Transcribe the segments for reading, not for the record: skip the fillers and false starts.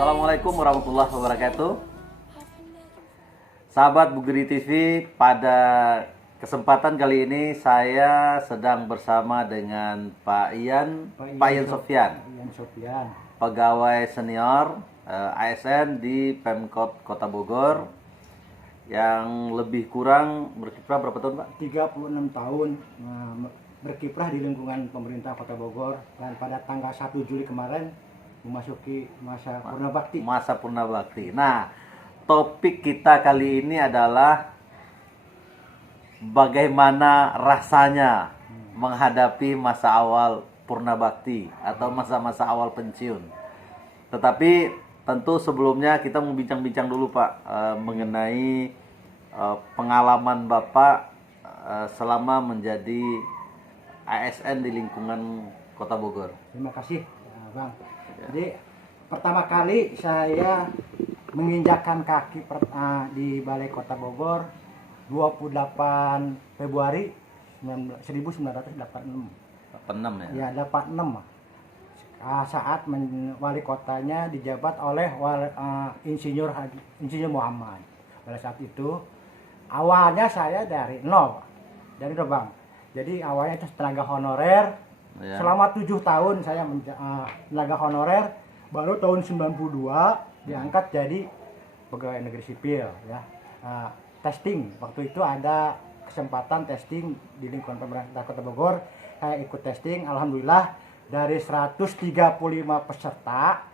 Assalamualaikum warahmatullahi wabarakatuh. Sahabat Bugeri TV, pada kesempatan kali ini saya sedang bersama dengan Pak Ian Sofyan, pegawai senior ASN di Pemkot Kota Bogor, yang lebih kurang berkiprah berapa tahun, Pak? 36 tahun berkiprah di lingkungan pemerintah Kota Bogor, dan pada tanggal 1 Juli kemarin memasuki masa purna bakti. Masa purna bakti. Nah, topik kita kali ini adalah bagaimana rasanya menghadapi masa awal purna bakti atau masa-masa awal pensiun. Tetapi tentu sebelumnya kita mau bincang-bincang dulu, Pak, mengenai pengalaman Bapak selama menjadi ASN di lingkungan Kota Bogor. Terima kasih, Bang. Jadi pertama kali saya menginjakkan kaki di Balai Kota Bogor 28 Februari 1986. 86 ya? Ya, 86. Saat wali kotanya dijabat oleh Insinyur Muhammad. Pada saat itu awalnya saya dari nol, Bang. Jadi awalnya itu tenaga honorer. Ya. Selama 7 tahun saya tenaga honorer, baru tahun 92 diangkat jadi pegawai negeri sipil ya. Testing, waktu itu ada kesempatan testing di lingkungan pemerintah Kota Bogor. Saya ikut testing, alhamdulillah dari 135 peserta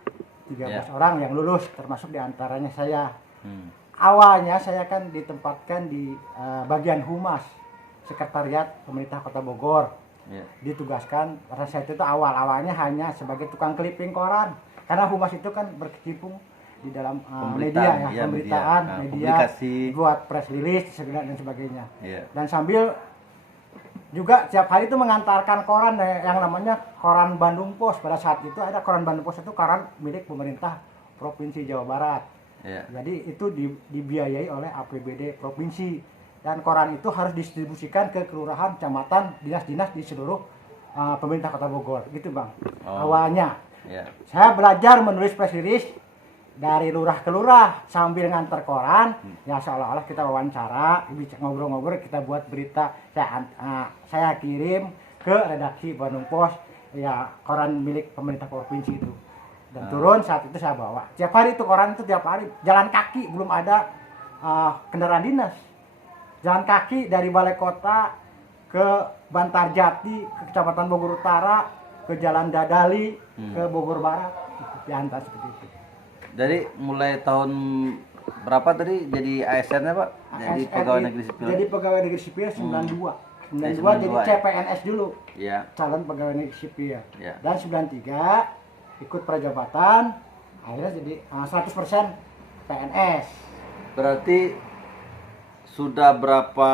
13 orang yang lulus, termasuk diantaranya saya. Awalnya saya kan ditempatkan di bagian humas sekretariat pemerintah Kota Bogor. Ditugaskan, karena saya itu awalnya hanya sebagai tukang clipping koran, karena humas itu kan berkecimpung di dalam media ya, pemberitaan, media, buat press release dan sebagainya. Dan sambil juga tiap hari itu mengantarkan koran yang namanya koran Bandung Pos. Pada saat itu ada koran Bandung Pos, itu koran milik pemerintah Provinsi Jawa Barat. Jadi itu dibiayai oleh APBD provinsi. Dan koran itu harus didistribusikan ke kelurahan, kecamatan, dinas-dinas di seluruh pemerintah Kota Bogor, gitu, Bang. Awalnya saya belajar menulis press release dari lurah ke lurah sambil nganter koran. Ya seolah-olah kita wawancara, ngobrol-ngobrol, kita buat berita. Saya kirim ke redaksi Bandung Pos, ya koran milik pemerintah provinsi itu. Dan turun saat itu saya bawa. Tiap hari itu koran itu tiap hari, jalan kaki, belum ada kendaraan dinas. Jalan kaki dari Balai Kota ke Bantarjati, ke Kecamatan Bogor Utara, ke Jalan Dadali, ke Bogor Barat, diantar seperti itu. Jadi mulai tahun berapa tadi jadi ASN-nya, Pak? Jadi pegawai negeri sipil. Jadi pegawai negeri sipil 92. 92 jadi CPNS dulu. Iya. Calon pegawai negeri sipil. Ya. Dan 93 ikut prajabatan, akhirnya jadi 100% PNS. Berarti sudah berapa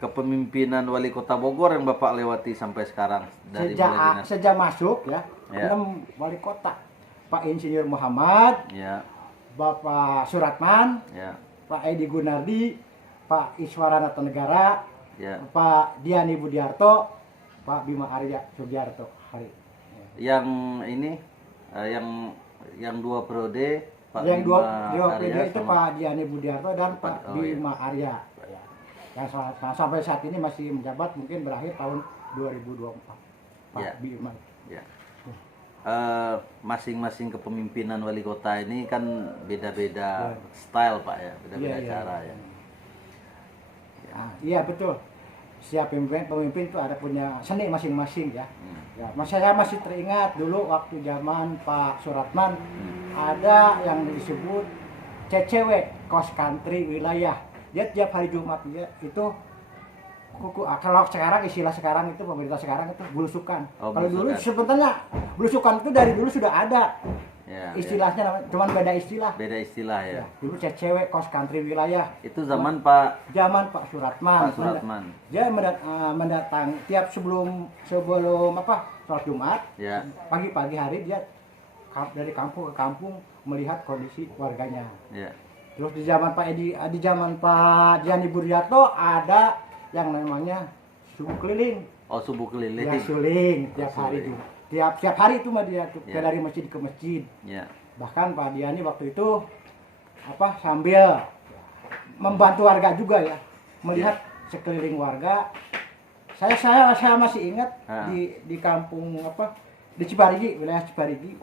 kepemimpinan wali kota Bogor yang Bapak lewati sampai sekarang? Dari sejak masuk ya, 6 wali kota. Pak Insinyur Muhammad, Bapak Suratman, Pak Edi Gunardi, Pak Iswara Natanegara, Pak Diani Budiarto, Pak Bima Arya Sugiarto. Yang ini, yang 2 periode, Pak yang Bima 2 periode itu sama Pak Diani Budiarto dan Pak Bima Arya. Yang sampai saat ini masih menjabat, mungkin berakhir tahun 2024. Pak Bima. Masing-masing kepemimpinan wali kota ini kan beda-beda style, Pak ya, beda-beda cara ya. Iya betul. Setiap pemimpin itu ada punya seni masing-masing ya. Saya masih teringat dulu waktu zaman Pak Suratman, ada yang disebut CCW, Cross Country Wilayah. Dia tiap hari Jumat itu kalau istilah sekarang itu, pemerintah sekarang itu belusukan. Kalau dulu sebenarnya belusukan itu dari dulu sudah ada. Istilahnya namanya, cuman beda istilah. Beda istilah ya. Dulu CCW, Cross Country Wilayah. Itu zaman Pak Suratman. Dia mendatang tiap sebelum sholat Jumat. Pagi-pagi hari dia dari kampung ke kampung melihat kondisi warganya. Terus di zaman Pak Diani Budiarto ada yang namanya subuh keliling. Subuh keliling. Ya, suling tiap hari itu. Tiap hari itu mah dia dari masjid ke masjid. Bahkan Pak Diani waktu itu sambil membantu warga juga ya, melihat sekeliling warga. Saya masih ingat di kampung di Ciparigi, wilayah Ciparigi.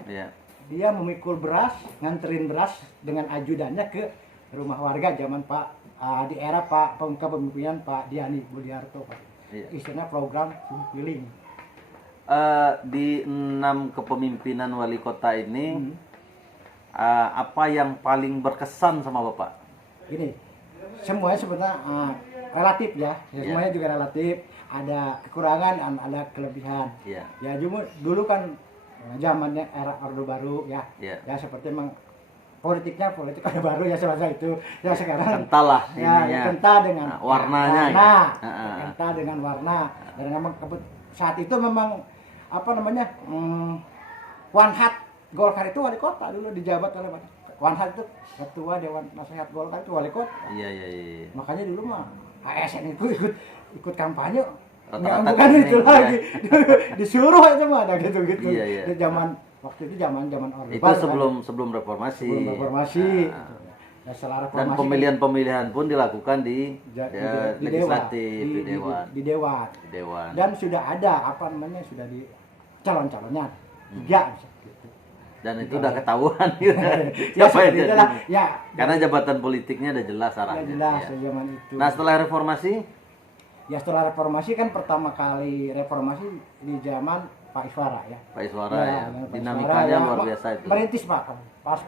Dia memikul beras, nganterin beras dengan ajudannya ke rumah warga zaman di era kepemimpinan Pak Diani Budiarto, Pak. Istilahnya program keliling. Di 6 kepemimpinan wali kota ini, apa yang paling berkesan sama Bapak? Gini, semuanya sebenarnya relatif ya, semuanya juga relatif. Ada kekurangan, ada kelebihan. Ya dulu kan zamannya era Orde Baru ya, ya seperti memang politik Orde Baru ya semasa itu. Ya sekarang kental lah ya, ininya. kental dengan warnanya. Kental dengan warna. Dan memang saat itu memang Wanhat Golkar itu wali kota dulu dijabat oleh Wanhat itu ketua Dewan Nasihat Golkar itu wali kota. Iya. Makanya dulu mah ASN itu ikut kampanye. Rata-rata Bukan itu lagi. Disuruh itu mah ada gitu-gitu. Iya. Di zaman waktu itu zaman Orde Itu Baru. sebelum reformasi. Sebelum reformasi. Ya, setelah reformasi. Dan pemilihan-pemilihan pun dilakukan di legislatif, di Dewan. Dan sudah ada sudah di calon-calonnya 3 gitu. Dan itu udah ketahuan gitu. Karena jabatan politiknya udah jelas arahnya. Jelas zaman itu. Nah, setelah reformasi? Ya setelah reformasi kan pertama kali reformasi di zaman Pak Iswara ya. Pak Iswara ya. Dinamikanya luar biasa itu. Merintis Pak. Pas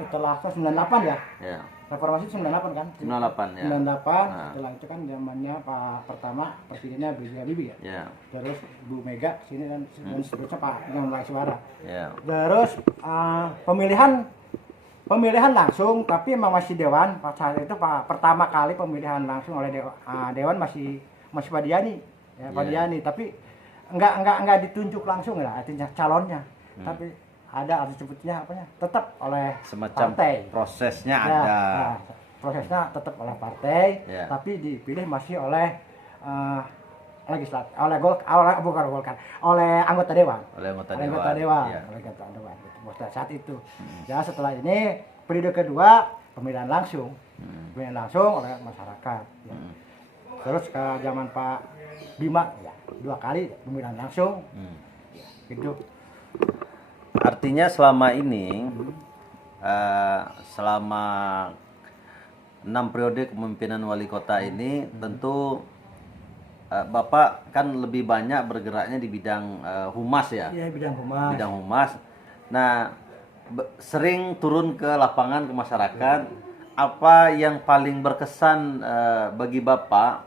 setelah 98 ya. Ya. Reformasi 98 kan? 98 ya. 98, setelah itu kan zamannya Pak pertama presidennya B.J. Habibie ya. Terus Bu Mega sini dan seterusnya Pak Iswara. Ya. Terus pemilihan langsung, tapi memang masih Dewan. Saat itu pertama kali pemilihan langsung oleh Dewan masih Pak Diani, ya Pak Diani. Tapi enggak ditunjuk langsung lah, artinya calonnya. Tapi ada sebutnya tetap oleh semacam partai. Prosesnya ya, ada. Nah, prosesnya tetap oleh partai, tapi dipilih masih oleh legislatif, oleh anggota Dewan. Oleh anggota Dewan. Saat itu. Ya setelah ini periode kedua pemilihan langsung. Pemilihan langsung oleh masyarakat. Ya. Terus ke zaman Pak Bima ya 2 kali pemilihan langsung. Gitu. Artinya selama ini selama 6 periode kepemimpinan wali kota ini tentu Bapak kan lebih banyak bergeraknya di bidang humas ya. Iya, bidang humas. Bidang humas. Nah, sering turun ke lapangan ke masyarakat. Apa yang paling berkesan bagi Bapak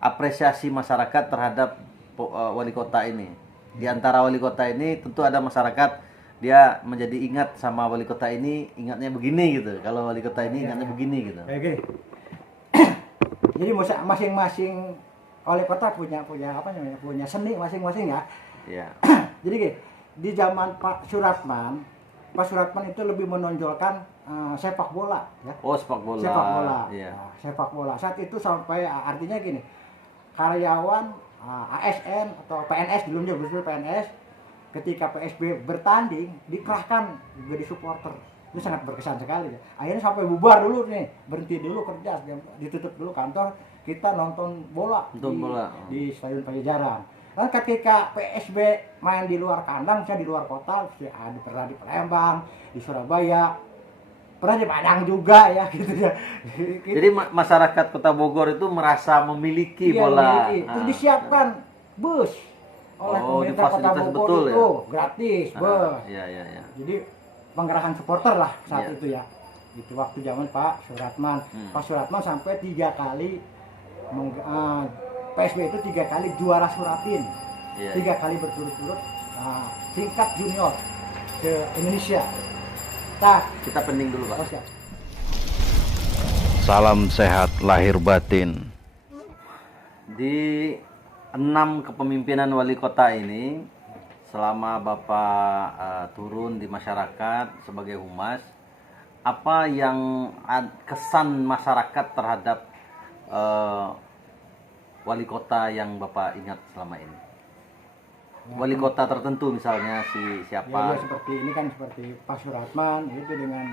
apresiasi masyarakat terhadap wali kota ini? Di antara wali kota ini tentu ada masyarakat dia menjadi ingat sama wali kota ini, ingatnya begini gitu. Kalau wali kota ini ingatnya begini gitu. Oke. Jadi masing-masing wali kota punya seni masing-masing ya. Iya. Jadi di zaman Pak Suratman itu lebih menonjolkan sepak bola ya. Oh, sepak bola. Sepak bola. Iya. Nah, sepak bola. Saat itu sampai artinya gini. Karyawan ASN atau PNS dulu PNS ketika PSB bertanding dikerahkan jadi supporter. Itu sangat berkesan sekali ya. Akhirnya sampai bubar dulu nih, berhenti dulu kerja, ditutup dulu kantor, kita nonton bola di Stadion Pajajaran. Nah, ketika PSB main di luar kandang, misalnya di luar kota, pernah di Palembang, di Surabaya, pernah di Padang juga ya gitu ya. Jadi masyarakat Kota Bogor itu merasa memiliki bola. Terus disiapkan bus oleh pemerintah Kota Bogor itu gratis bus. Iya. Jadi penggerakan supporter lah saat itu ya. Itu waktu zaman Pak Suratman. Pak Suratman sampai 3 kali PSB itu 3 kali juara Suratin. 3 kali berturut-turut tingkat junior ke Indonesia. Kita pending dulu Pak. Salam sehat lahir batin. Di 6 kepemimpinan wali kota ini, selama Bapak turun di masyarakat sebagai humas, apa yang kesan masyarakat terhadap wali kota yang Bapak ingat selama ini? wali kota tertentu misalnya si Ya, siapa. ya, seperti ini kan seperti Pak Suratman itu dengan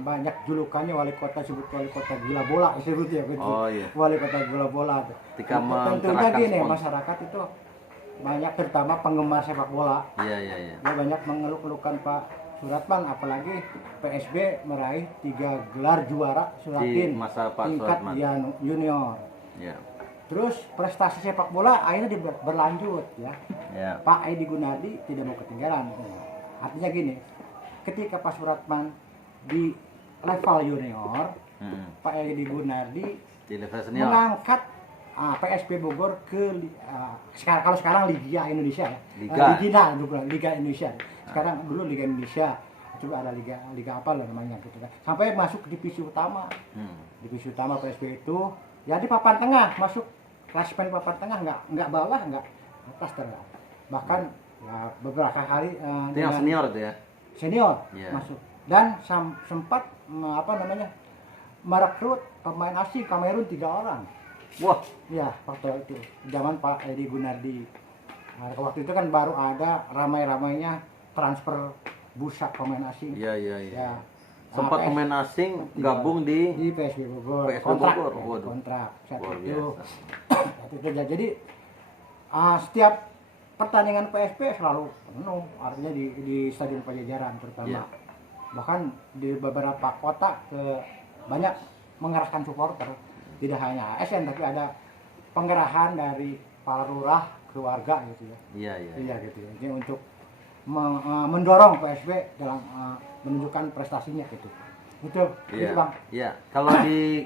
banyak julukannya wali kota, sebut wali kota gila bola disebut ya gitu. Oh iya. Wali kota gila bola. Ketika Tentunya menggerakkan gini sponsor. masyarakat itu banyak terutama penggemar sepak bola. Iya iya iya. Dia banyak mengeluh-elukan Pak Suratman, apalagi PSB meraih 3 gelar juara Di Suratin masa Pak tingkat Suratman. junior. Iya. Terus prestasi sepak bola akhirnya berlanjut ya. Iya. Pak Edi Gunardi tidak mau ketinggalan. Artinya gini, ketika Pak Suratman di level junior, Pak Edi Gunardi Di level senior. mengangkat PSB Bogor ke kalau sekarang Liga Indonesia ya. Liga. Liga Indonesia. Sekarang dulu Liga Indonesia. Coba ada liga apa lah namanya gitu kan. Sampai masuk divisi utama. Divisi utama PSB itu ya di papan tengah, masuk klasemen papan tengah, nggak bawah, nggak atas terus. Bahkan ya beberapa kali Itu yang senior itu ya. senior Iya. masuk dan sempat merekrut pemain asing Kamerun 3 orang. Wah, Ya, waktu itu zaman Pak Edi Gunardi. Nah, waktu itu kan baru ada ramai-ramainya transfer bursa pemain asing. iya iya iya. Ya. Sempat PS pemain asing gabung di di PSB Bogor. PSB kontrak, Bogor. ya, Waduh. kontrak. Saat Luar itu, biasa. saat itu jadi setiap pertandingan PSB selalu penuh, artinya di Stadion Pajajaran terutama. Iya. Bahkan di beberapa kota banyak mengerahkan supporter. Tidak hanya ASN tapi ada penggerahan dari para lurah, keluarga gitu ya. Iya iya. Iya gitu ya. Jadi untuk mendorong PSB dalam menunjukkan prestasinya gitu. Itu Iya. Bang. Iya. Kalau di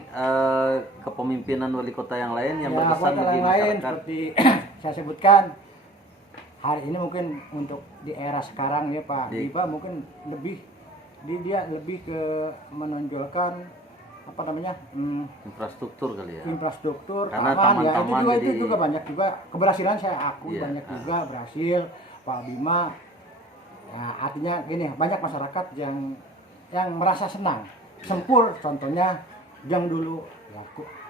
kepemimpinan wali kota yang lain yang Ya, berkesan kota bagi yang lain masyarakat. seperti saya sebutkan hari ini mungkin untuk di era sekarang ya Pak Dipa mungkin lebih dia lebih ke menonjolkan apa namanya Infrastruktur kali ya. infrastruktur Karena taman ya taman-taman itu jadi- juga banyak juga keberhasilan saya akui Iya. banyak juga berhasil Pak Bima ya, artinya gini banyak masyarakat yang merasa senang sempur contohnya yang dulu ya,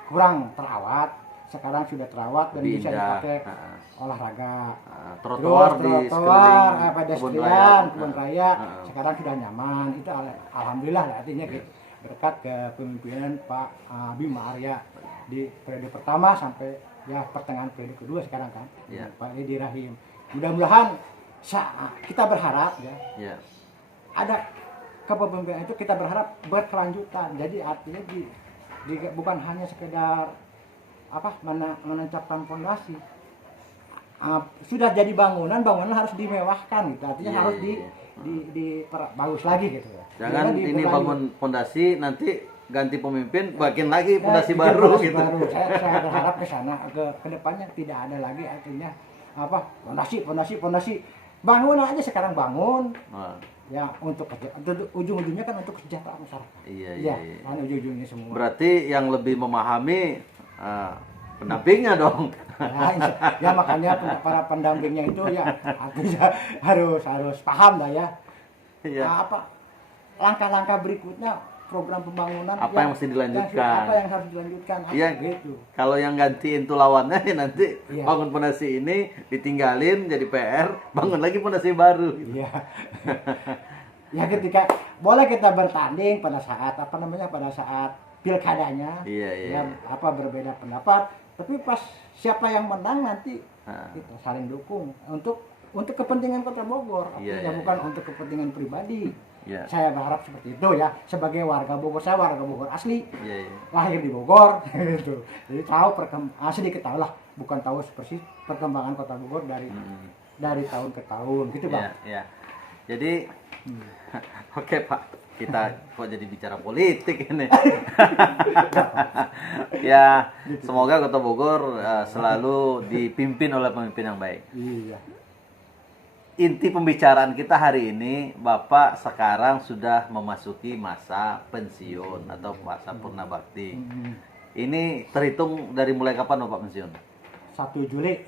kurang terawat sekarang sudah terawat dan Lebih bisa indah. dipakai olahraga Trotoar di trotoar sekeliling pedestrian kebun Nah, raya nah. sekarang sudah nyaman itu alhamdulillah lah artinya gitu berkat kepemimpinan Pak Bima Arya di periode pertama sampai ya pertengahan periode kedua sekarang kan Iya. Pak Edi Rahim mudah-mudahan kita berharap ya Iya. ada kepemimpinan itu kita berharap berkelanjutan jadi artinya bukan hanya sekedar menancapkan fondasi sudah jadi bangunan harus dimewahkan gitu artinya Iya, harus iya, bagus lagi gitu ya. Jangan ini berlanjut. bangun fondasi nanti ganti pemimpin bikin lagi Ya, fondasi bikin baru fondasi gitu. baru. Saya berharap ke sana ke depannya tidak ada lagi artinya fondasi bangun aja sekarang bangun Nah, ya untuk ujung-ujungnya kan untuk kesejahteraan masyarakat. iya Ya, iya. kan ujung-ujungnya semua. Berarti yang lebih memahami pendampingnya dong. Ya makanya para pendampingnya itu ya artinya harus paham lah ya. Iya. Langkah-langkah berikutnya program pembangunan Apa yang mesti dilanjutkan. apa yang harus dilanjutkan Iya. gitu. Kalau yang gantiin tuh lawannya ya nanti Iya. bangun fondasi ini ditinggalin jadi PR, bangun lagi fondasi baru. Gitu. Iya. Ya ketika boleh kita bertanding pada saat pada saat pilkadanya. Iya, iya. Ya, berbeda pendapat, tapi pas siapa yang menang nanti Nah. kita saling dukung untuk kepentingan Kota Bogor, Iya, artinya iya, bukan untuk kepentingan pribadi. Iya. Saya berharap seperti itu ya, sebagai warga Bogor, saya warga Bogor asli, Iya, iya. lahir di Bogor gitu. Jadi tahu sedikit tahu lah, bukan tahu persis perkembangan Kota Bogor dari tahun ke tahun gitu, Iya, Bang. iya. Jadi oke, Pak. Kita kok jadi bicara politik ini. Ya, semoga Kota Bogor selalu dipimpin oleh pemimpin yang baik. Iya. Inti pembicaraan kita hari ini, Bapak sekarang sudah memasuki masa pensiun atau masa purna bakti. Ini terhitung dari mulai kapan Bapak pensiun? 1 Juli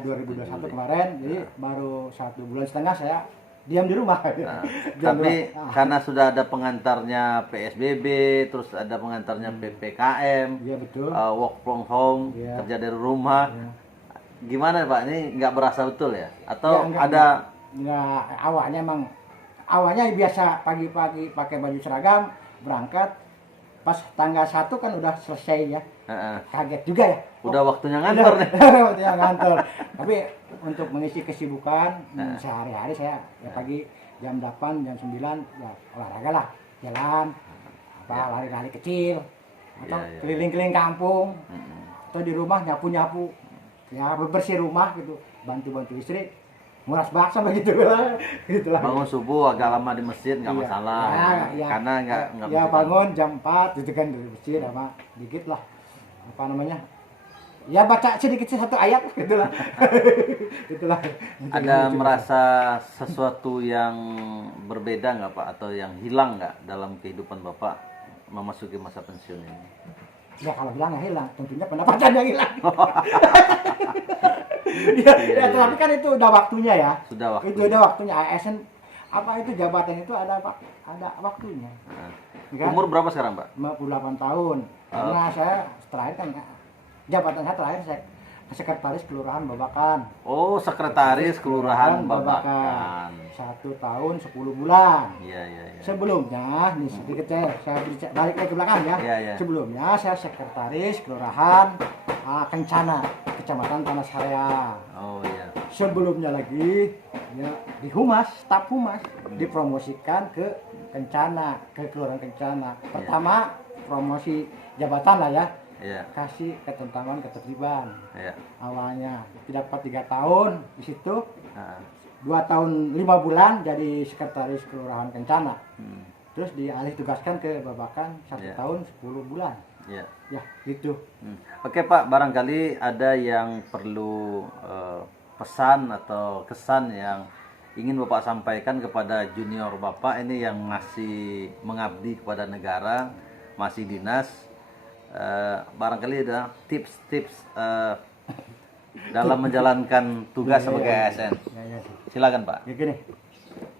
2021 Juli. kemarin, jadi baru 1 bulan setengah saya diam di rumah. Nah, Diam di tapi rumah. karena sudah ada pengantarnya PSBB, terus ada pengantarnya PPKM, Iya betul. work from home, Iya. kerja dari rumah. Iya. gimana Pak? Ini nggak berasa betul ya? Atau Ya, ada enggak, awalnya biasa pagi-pagi pakai baju seragam berangkat, pas tanggal 1 kan udah selesai ya. Kaget juga ya. udah waktunya ngantor nih? Waktunya ngantor. Tapi untuk mengisi kesibukan sehari-hari saya ya pagi jam 8, jam 9 ya olahraga lah, jalan lari-lari kecil atau keliling-keliling kampung atau di rumah nyapu-nyapu ya, bebersih rumah gitu, bantu-bantu istri nguras bak sama gitu lah. Bangun subuh agak lama di masjid nggak masalah, karena nggak ya bangun jam 4 itu kan di masjid sama dikit lah apa namanya ya baca sedikit satu ayat gitulah. Itulah. Ada merasa sesuatu yang berbeda nggak Pak, atau yang hilang nggak dalam kehidupan Bapak memasuki masa pensiun ini? Ya kalau hilang ya hilang, tentunya pendapatan yang hilang. Ya, tapi kan itu udah waktunya ya. Sudah waktunya. Itu udah waktunya. ASN apa itu jabatan itu ada waktunya. Kan? Umur berapa sekarang Pak? 58 tahun. Karena saya terakhir kan jabatan saya terakhir saya sekretaris kelurahan Babakan. Oh, sekretaris kelurahan Babakan. 1 tahun 10 bulan. Iya. Sebelumnya, nih sedikit saya balik ke belakang ya. Iya. Sebelumnya saya sekretaris kelurahan Kencana, Kecamatan Tanah Sarea. Oh iya. Sebelumnya lagi ya di Humas, staf Humas dipromosikan ke Kencana, ke Kelurahan Kencana. Pertama promosi jabatan lah ya. Iya. Kasih ketentangan ketertiban. Iya. Awalnya dapat 3 tahun di situ. Nah. 2 tahun 5 bulan jadi sekretaris Kelurahan Kencana. Terus dialih tugaskan ke Babakan 1 tahun 10 bulan. Iya. Ya, gitu. Oke Pak, barangkali ada yang perlu pesan atau kesan yang ingin Bapak sampaikan kepada junior Bapak ini yang masih mengabdi kepada negara, masih dinas. Barangkali ada tips-tips dalam menjalankan tugas sebagai ASN. Ya. Silakan Pak. Ya gini.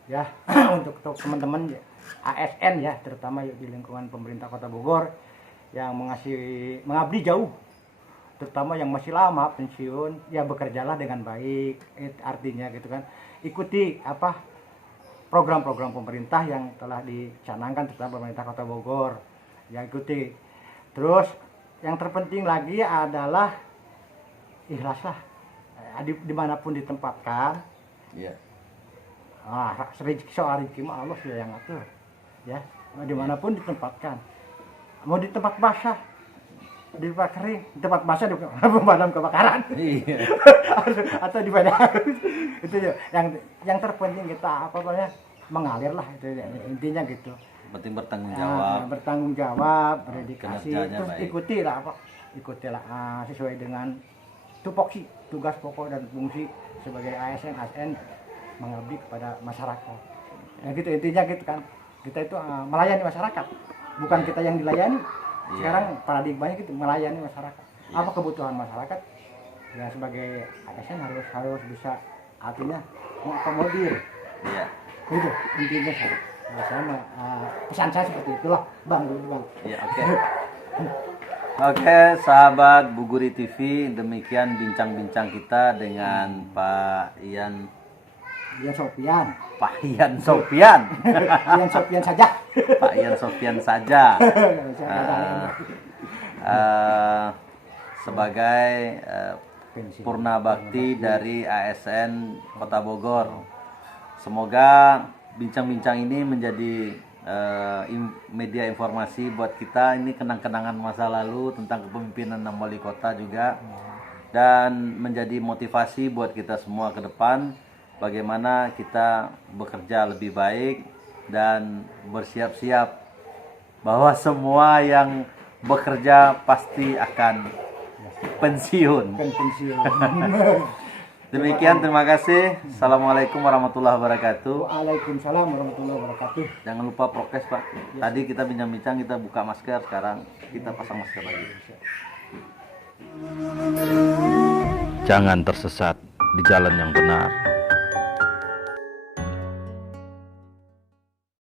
Ya, untuk teman-teman ASN ya, terutama di lingkungan pemerintah Kota Bogor yang mengabdi jauh, terutama yang masih lama pensiun, ya bekerjalah dengan baik. Artinya gitu kan. Ikuti apa program-program pemerintah yang telah dicanangkan terutama pemerintah Kota Bogor. Ya ikuti. Terus yang terpenting lagi adalah ikhlaslah dimanapun ditempatkan. Iya. Soal rezeki mah Allah sudah yang ngatur. Ya, dimanapun ditempatkan. Mau di tempat basah, di tempat kering, di tempat basah di pemadam kebakaran. Iya. Atau di mana? Itu ya. Yang terpenting kita apa namanya mengalir lah itu ya. Intinya gitu. Penting bertanggung jawab. Bertanggung jawab, berdedikasi, terus baik. ikutilah sesuai dengan tupoksi, tugas pokok dan fungsi sebagai ASN mengabdi kepada masyarakat. Ya gitu intinya gitu kan. Kita itu melayani masyarakat, bukan kita yang dilayani. Sekarang paradigmanya gitu, melayani masyarakat. Apa kebutuhan masyarakat? Ya sebagai ASN harus bisa artinya mengakomodir. Iya. Gitu intinya saya. Pesan saya seperti itulah, Bang. Iya, oke. Oke, sahabat Buguri TV, demikian bincang-bincang kita dengan Pak Ian Sofian. Pak Ian Sofian. Ian Sofian saja. Pak Ian Sofian saja. Sebagai Purna Bakti dari ASN Kota Bogor. Semoga bincang-bincang ini menjadi media informasi buat kita, ini kenang-kenangan masa lalu tentang kepemimpinan wali kota juga, dan menjadi motivasi buat kita semua ke depan bagaimana kita bekerja lebih baik dan bersiap-siap bahwa semua yang bekerja pasti akan pensiun. Demikian, terima kasih. Assalamualaikum warahmatullahi wabarakatuh. Waalaikumsalam warahmatullahi wabarakatuh. Jangan lupa prokes Pak. Tadi kita bincang-bincang, kita buka masker, sekarang kita pasang masker lagi. Jangan tersesat di jalan yang benar.